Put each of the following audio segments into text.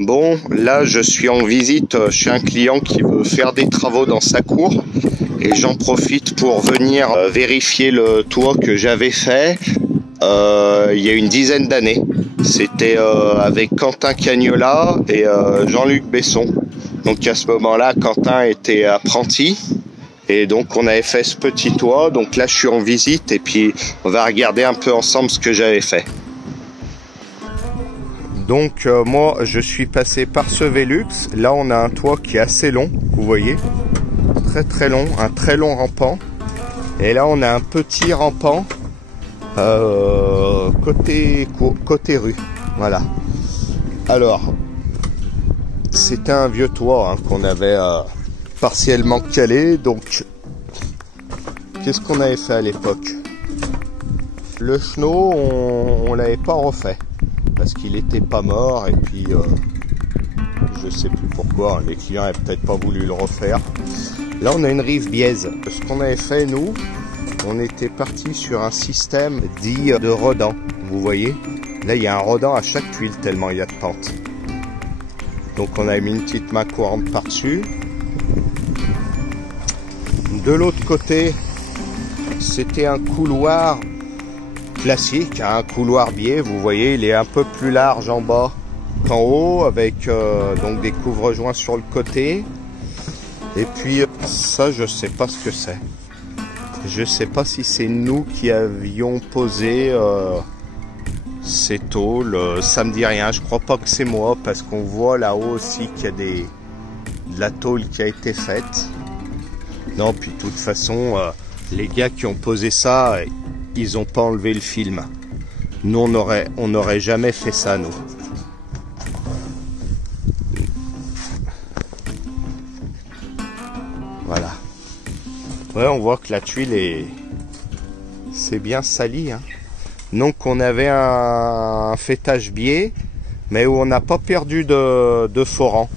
Bon, là je suis en visite chez un client qui veut faire des travaux dans sa cour et j'en profite pour venir vérifier le toit que j'avais fait il y a une dizaine d'années. C'était avec Quentin Cagnola et Jean-Luc Besson. Donc à ce moment-là, Quentin était apprenti et donc on avait fait ce petit toit. Donc là je suis en visite et puis on va regarder un peu ensemble ce que j'avais fait. Donc moi je suis passé par ce Velux. Là on a un toit qui est assez long, vous voyez, très long, un très long rampant. Et là on a un petit rampant côté rue, voilà. Alors c'était un vieux toit qu'on avait partiellement calé. Donc qu'est-ce qu'on avait fait à l'époque? Le chenot on l'avait pas refait parce qu'il était pas mort et puis je sais plus pourquoi, les clients n'avaient peut-être pas voulu le refaire. Là on a une rive biaise. Ce qu'on avait fait nous, on était parti sur un système dit de redans. Vous voyez, là il y a un redans à chaque tuile tellement il y a de pente. Donc on a mis une petite main courante par dessus. De l'autre côté c'était un couloir classique, un couloir biais. Vous voyez, il est un peu plus large en bas qu'en haut, avec donc des couvre-joints sur le côté. Et puis ça, je sais pas ce que c'est. Je sais pas si c'est nous qui avions posé ces tôles. Ça me dit rien. Je crois pas que c'est moi parce qu'on voit là-haut aussi qu'il y a de la tôle qui a été faite. Non, puis de toute façon, les gars qui ont posé ça, ils n'ont pas enlevé le film. Nous, on n'aurait jamais fait ça, nous. Voilà. Ouais, on voit que la tuile c'est bien sali. Hein. Donc, on avait un fêtage biais, mais où on n'a pas perdu de foran.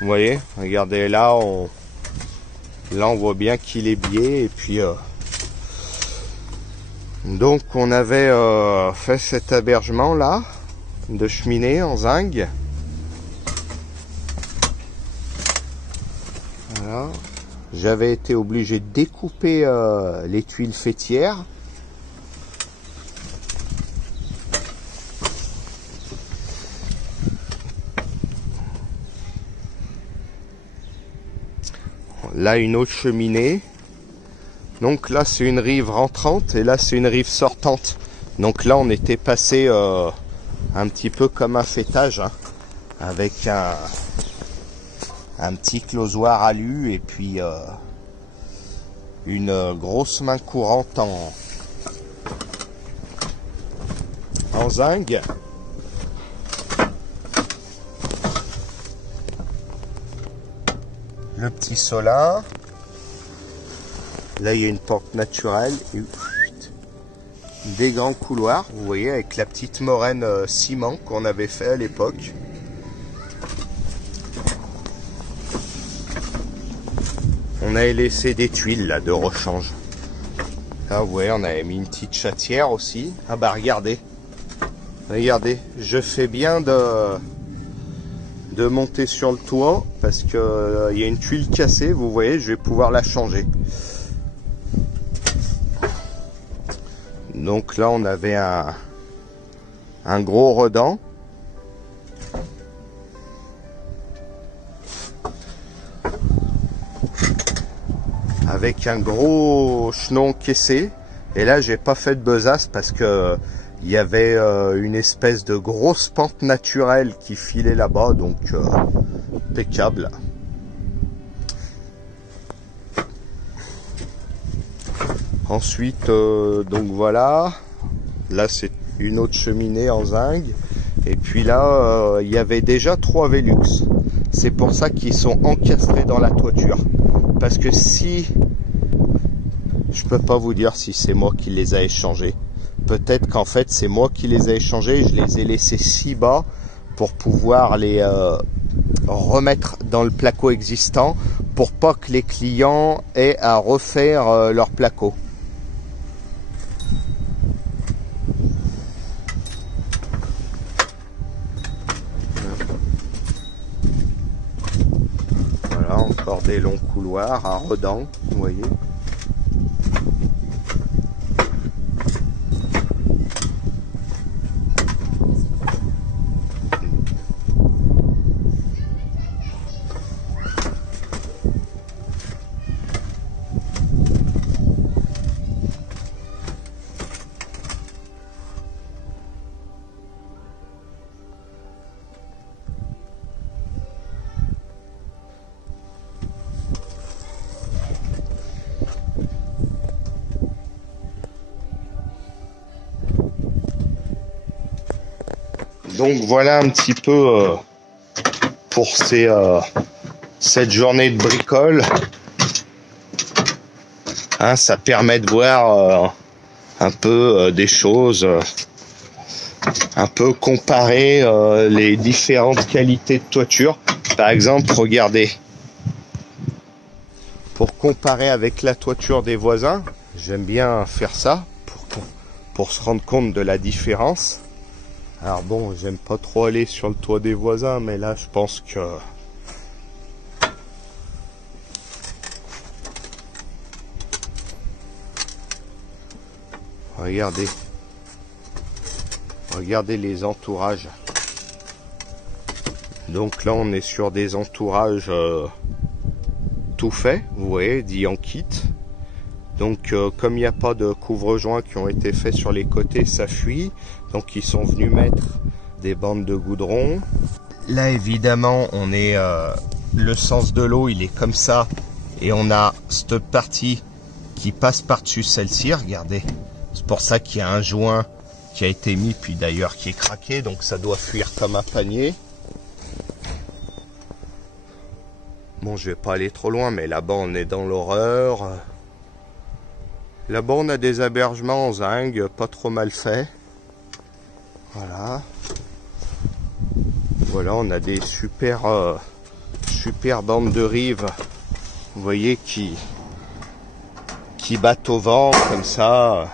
Vous voyez, regardez là, on voit bien qu'il est biais et puis. Donc on avait fait cet hébergement là de cheminée en zinc. Voilà. J'avais été obligé de découper les tuiles fêtières. Là une autre cheminée. Donc là c'est une rive rentrante et là c'est une rive sortante. Donc là on était passé un petit peu comme un fêtage, hein, avec un petit closoir alu et puis une grosse main courante en zinc. Le petit solin. Là, il y a une porte naturelle et des grands couloirs, vous voyez, avec la petite moraine ciment qu'on avait fait à l'époque. On avait laissé des tuiles là de rechange. Là, vous voyez, on avait mis une petite chatière aussi. Ah bah regardez, je fais bien de monter sur le toit parce que il y a une tuile cassée, vous voyez, je vais pouvoir la changer. Donc là on avait un gros redans. Avec un gros chenon caissé. Et là j'ai pas fait de besace parce que il y avait une espèce de grosse pente naturelle qui filait là-bas. Donc impeccable. Ensuite, donc voilà, là c'est une autre cheminée en zinc. Et puis là, il y avait déjà 3 Velux. C'est pour ça qu'ils sont encastrés dans la toiture. Parce que si, je peux pas vous dire si c'est moi qui les ai échangés. Peut-être qu'en fait c'est moi qui les ai échangés. Je les ai laissés si bas pour pouvoir les remettre dans le placo existant. Pour pas que les clients aient à refaire leur placo. des longs couloirs à redans, vous voyez. Donc voilà un petit peu pour cette journée de bricole. Hein, ça permet de voir un peu des choses, un peu comparer les différentes qualités de toiture. Par exemple, regardez, pour comparer avec la toiture des voisins, j'aime bien faire ça pour se rendre compte de la différence. Alors bon, j'aime pas trop aller sur le toit des voisins, mais là je pense que regardez les entourages. Donc là on est sur des entourages tout faits, vous voyez, dit en kit. Donc comme il n'y a pas de couvre-joints qui ont été faits sur les côtés, ça fuit. Donc ils sont venus mettre des bandes de goudron. Là évidemment on est le sens de l'eau il est comme ça. Et on a cette partie qui passe par-dessus celle-ci, regardez. C'est pour ça qu'il y a un joint qui a été mis, puis d'ailleurs qui est craqué. Donc ça doit fuir comme un panier. Bon, je vais pas aller trop loin, mais là-bas on est dans l'horreur. Là-bas, on a des hébergements en zinc, pas trop mal faits. Voilà. Voilà, on a des super bandes de rive, vous voyez, qui battent au vent, comme ça,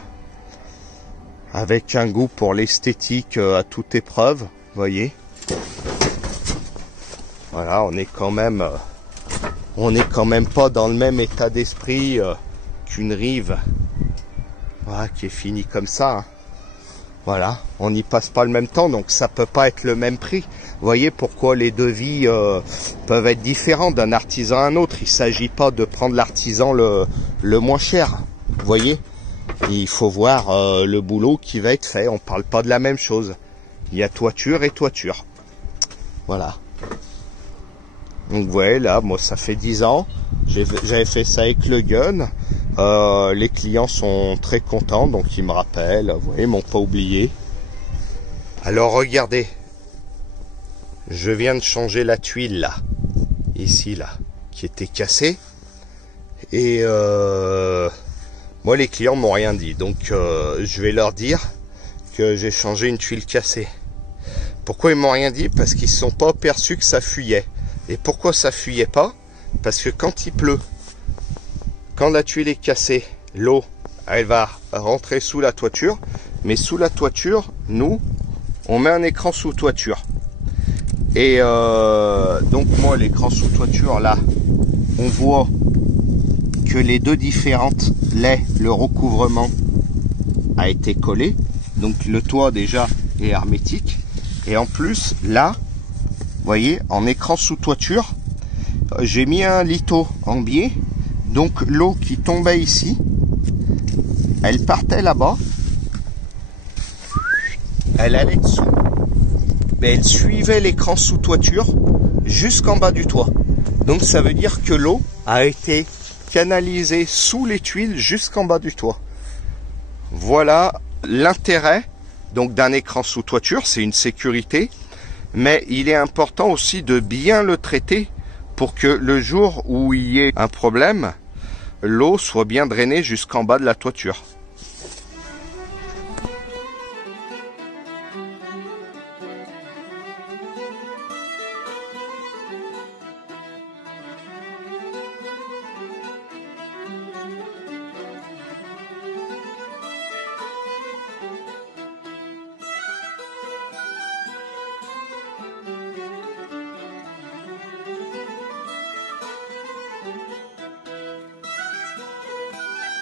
avec un goût pour l'esthétique à toute épreuve, vous voyez. Voilà, on est quand même pas dans le même état d'esprit qu'une rive. Voilà, qui est fini comme ça. Hein. Voilà, on n'y passe pas le même temps, donc ça peut pas être le même prix. Vous voyez pourquoi les devis peuvent être différents d'un artisan à un autre. Il s'agit pas de prendre l'artisan le moins cher. Vous voyez, il faut voir le boulot qui va être fait. On parle pas de la même chose. Il y a toiture et toiture. Voilà. Donc vous voyez là, moi ça fait 10 ans. J'avais fait ça avec le gun. Les clients sont très contents, donc ils me rappellent, vous voyez, ils m'ont pas oublié. Alors regardez, je viens de changer la tuile là, ici là, qui était cassée. Et moi les clients m'ont rien dit, donc je vais leur dire que j'ai changé une tuile cassée. Pourquoi ils m'ont rien dit? Parce qu'ils ne sont pas aperçus que ça fuyait. Et pourquoi ça fuyait pas? Parce que quand il pleut, quand la tuile est cassée, l'eau, elle va rentrer sous la toiture. Mais sous la toiture, nous, on met un écran sous toiture. Et donc moi, l'écran sous toiture, là, on voit que les deux différentes laies, le recouvrement a été collé. Donc le toit déjà est hermétique. Et en plus, là, vous voyez, en écran sous toiture, j'ai mis un litho en biais. Donc l'eau qui tombait ici, elle partait là-bas, elle allait dessous, mais elle suivait l'écran sous toiture jusqu'en bas du toit. Donc ça veut dire que l'eau a été canalisée sous les tuiles jusqu'en bas du toit. Voilà l'intérêt donc d'un écran sous toiture, c'est une sécurité, mais il est important aussi de bien le traiter pour que le jour où il y ait un problème, l'eau soit bien drainée jusqu'en bas de la toiture.